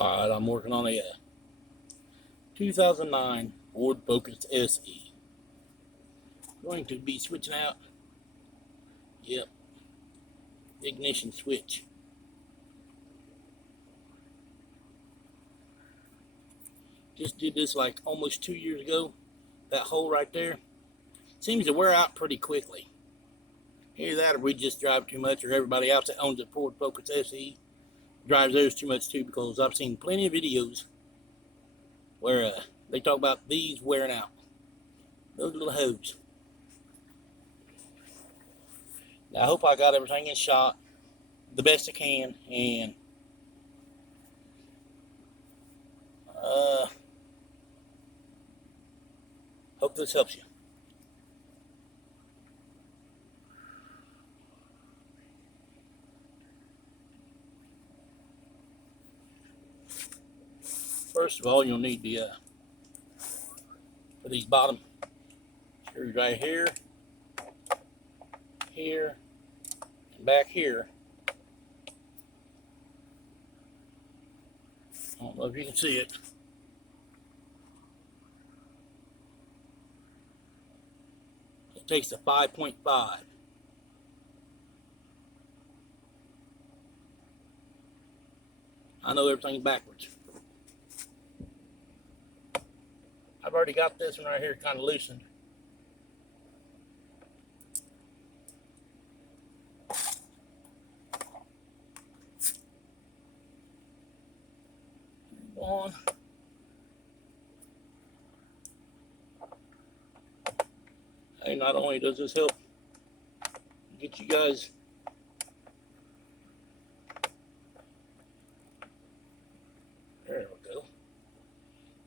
Alright, I'm working on a 2009 Ford Focus SE. Going to be switching out, yep, ignition switch. Just did this like almost 2 years ago. That hole right there seems to wear out pretty quickly. Either that or we just drive too much, or everybody else that owns a Ford Focus SE drives theirs too much too, because I've seen plenty of videos where they talk about these wearing out. Those little hoses. Now, I hope I got everything in shot the best I can, and hope this helps you. First of all, you'll need the for these bottom screws right here, here, and back here. I don't know if you can see it. It takes a 5.5. I know everything's backwards. I've already got this one right here kind of loosened. On. Hey, not only does this help get you guys there we go.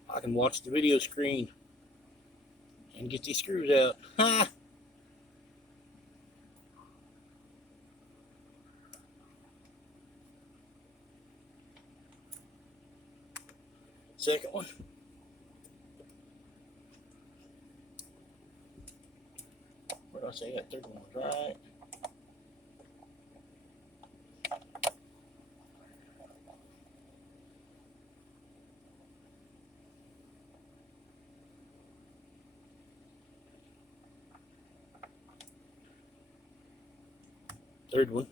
I can watch the video screen and get these screws out. Ha! Second one. Where did I say that third one was right? Third one.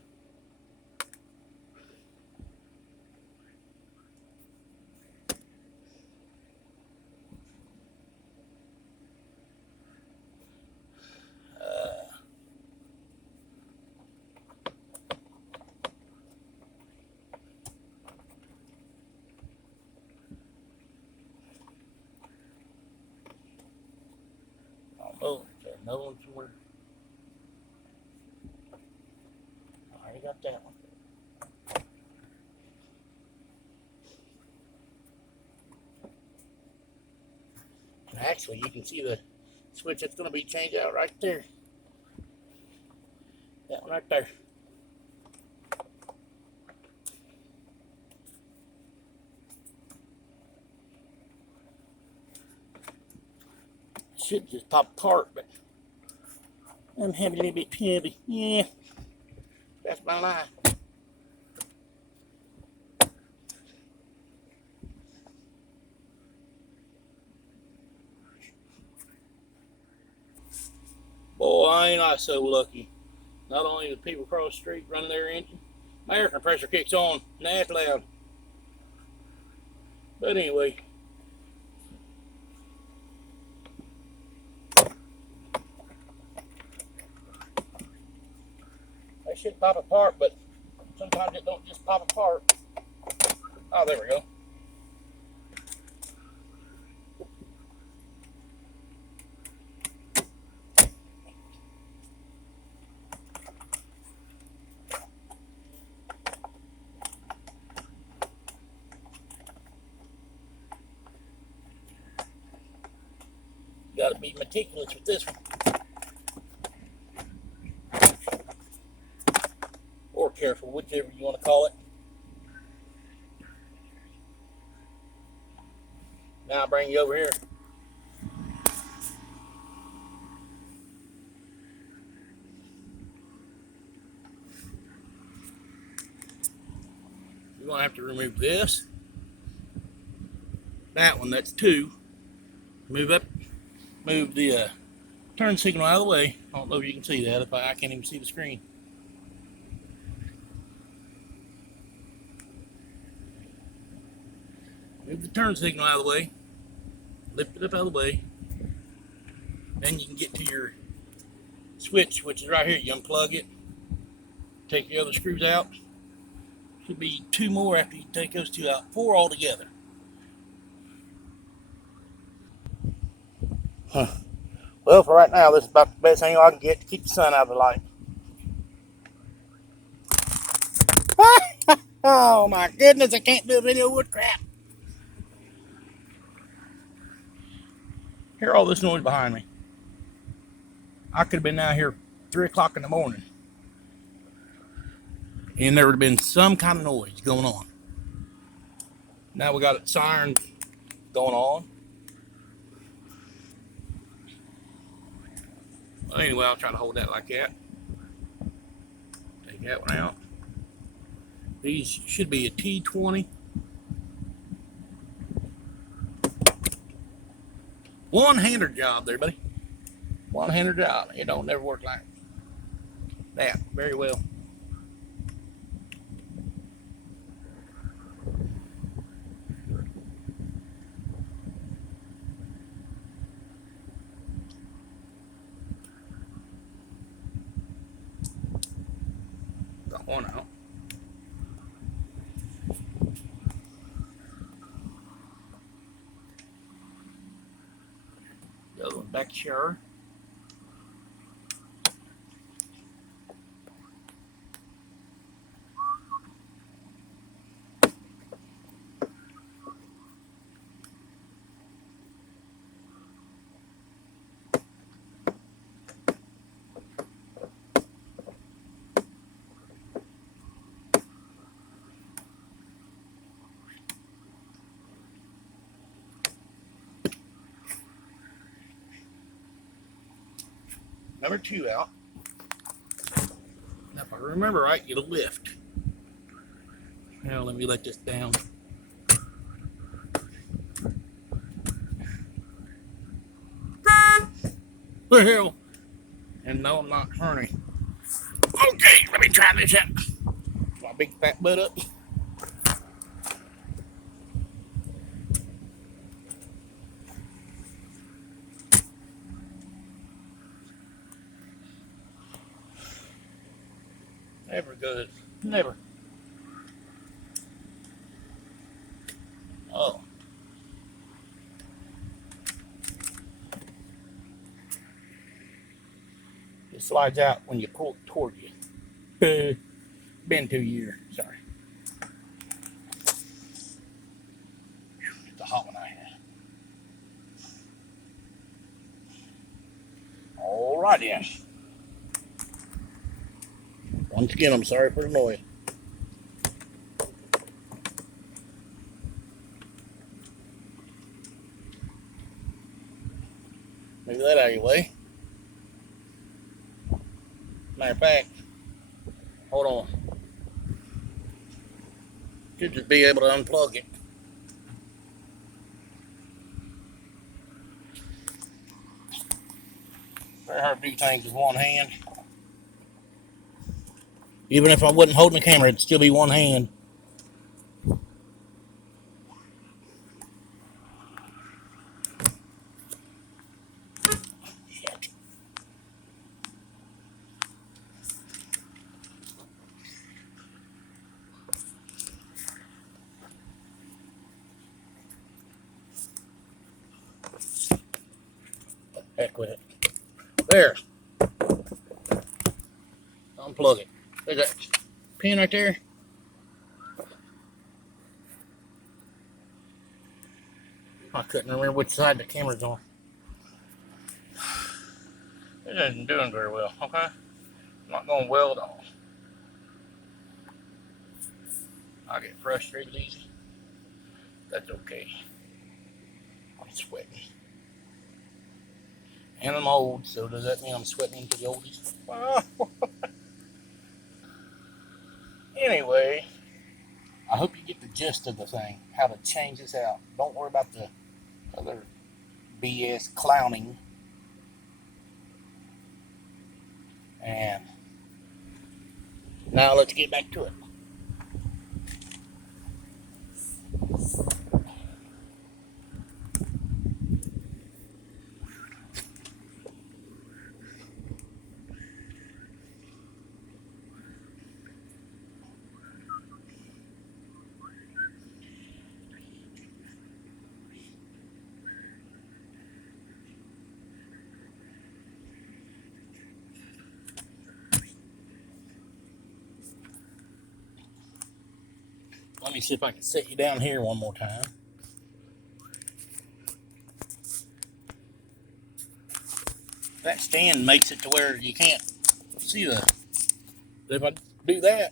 Oh, there's another one somewhere. I already got that one. And actually, you can see the switch that's going to be changed out right there. That one right there. Should just pop apart, but I'm having a little bit heavy. Yeah, that's my line. Boy, ain't I so lucky. Not only do people across the street run their engine, my air compressor kicks on, and that's loud. But anyway, they should pop apart, but sometimes it don't just pop apart. Oh, there we go. You gotta be meticulous with this one. Or careful, whichever you want to call it. Now I'll bring you over here. You're going to have to remove this that one, that's 2. Move up, move the turn signal out of the way. I don't know if you can see that. If I can't even see the screen. Move the turn signal out of the way. Lift it up out of the way. Then you can get to your switch, which is right here. You unplug it. Take the other screws out. Should be 2 more after you take those 2 out. 4 altogether. Huh. Well, for right now, this is about the best angle I can get to keep the sun out of the light. Oh my goodness, I can't do a video with crap. Hear all this noise behind me. I could have been out here 3 o'clock in the morning, and there would have been some kind of noise going on. Now we got a siren going on. Well, anyway, I'll try to hold that like that. Take that one out. These should be a T20. One-hander job there, buddy. One-hander job. It don't never work like that very well. Got one out. The other one back here. Number 2 out. Now, if I remember right, you lift. Now, let me let this down. The hell? And no, I'm not turning. Okay, let me try this out. My big fat butt up. Never good. Never. Oh. It slides out when you pull it toward you. Been 2 years. Sorry. It's a hot one I had. All right, then. Once again, I'm sorry for the noise. Move that out of your way. Matter of fact, hold on. Should just be able to unplug it. Very hard to do things with one hand. Even if I wasn't holding the camera, it'd still be one hand. Shit. Heck with it. There. Unplug it. There's that pin right there. I couldn't remember which side the camera's on. It isn't doing very well, okay? Not going well at all. I get frustrated easy. That's okay. I'm sweating. And I'm old, so does that mean I'm sweating into the oldies? Anyway, I hope you get the gist of the thing, how to change this out. Don't worry about the other BS clowning. And now let's get back to it. Let me see if I can set you down here one more time. That stand makes it to where you can't see the. If I do that,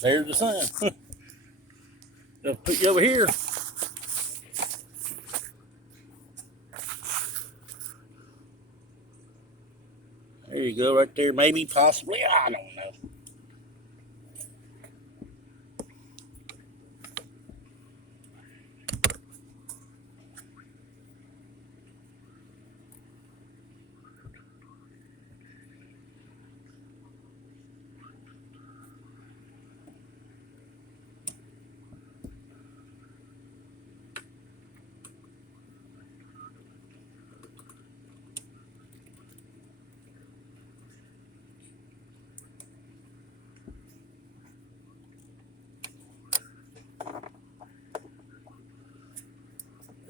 there's the sun. I'll put you over here. There you go, right there. Maybe, possibly, I don't know.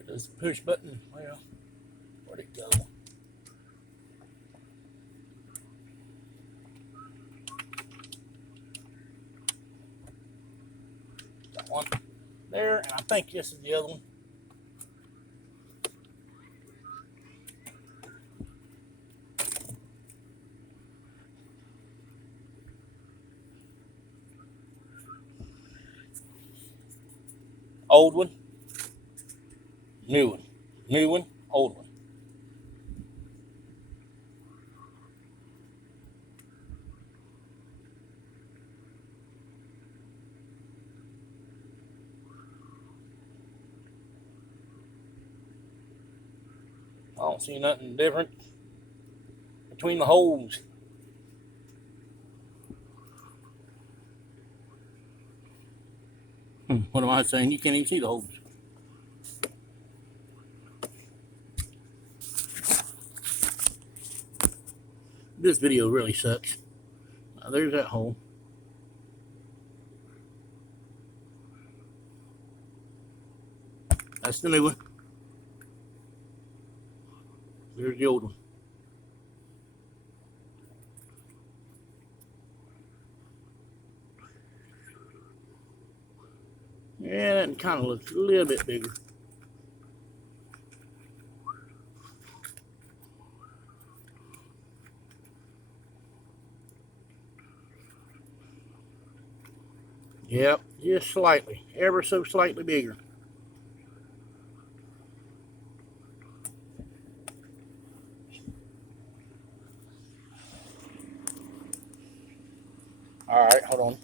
There's the push button. Well, where'd it go? Got one there, and I think this is the other one. Old one, new one, new one, old one. I don't see nothing different between the holes. What am I saying? You can't even see the holes. This video really sucks. There's that hole. That's the new one. There's the old one. Yeah, that kind of looks a little bit bigger. Yep, just slightly, ever so slightly bigger. All right, hold on.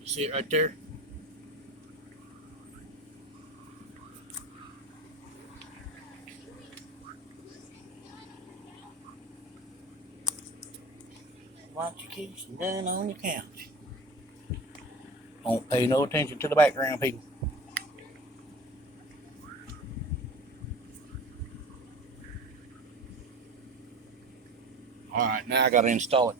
You see it right there? Why don't you keep some gun on your couch? Don't pay no attention to the background, people. All right, now I got to install it.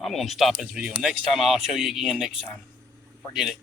I'm going to stop this video. Next time I'll show you again next time. Forget it.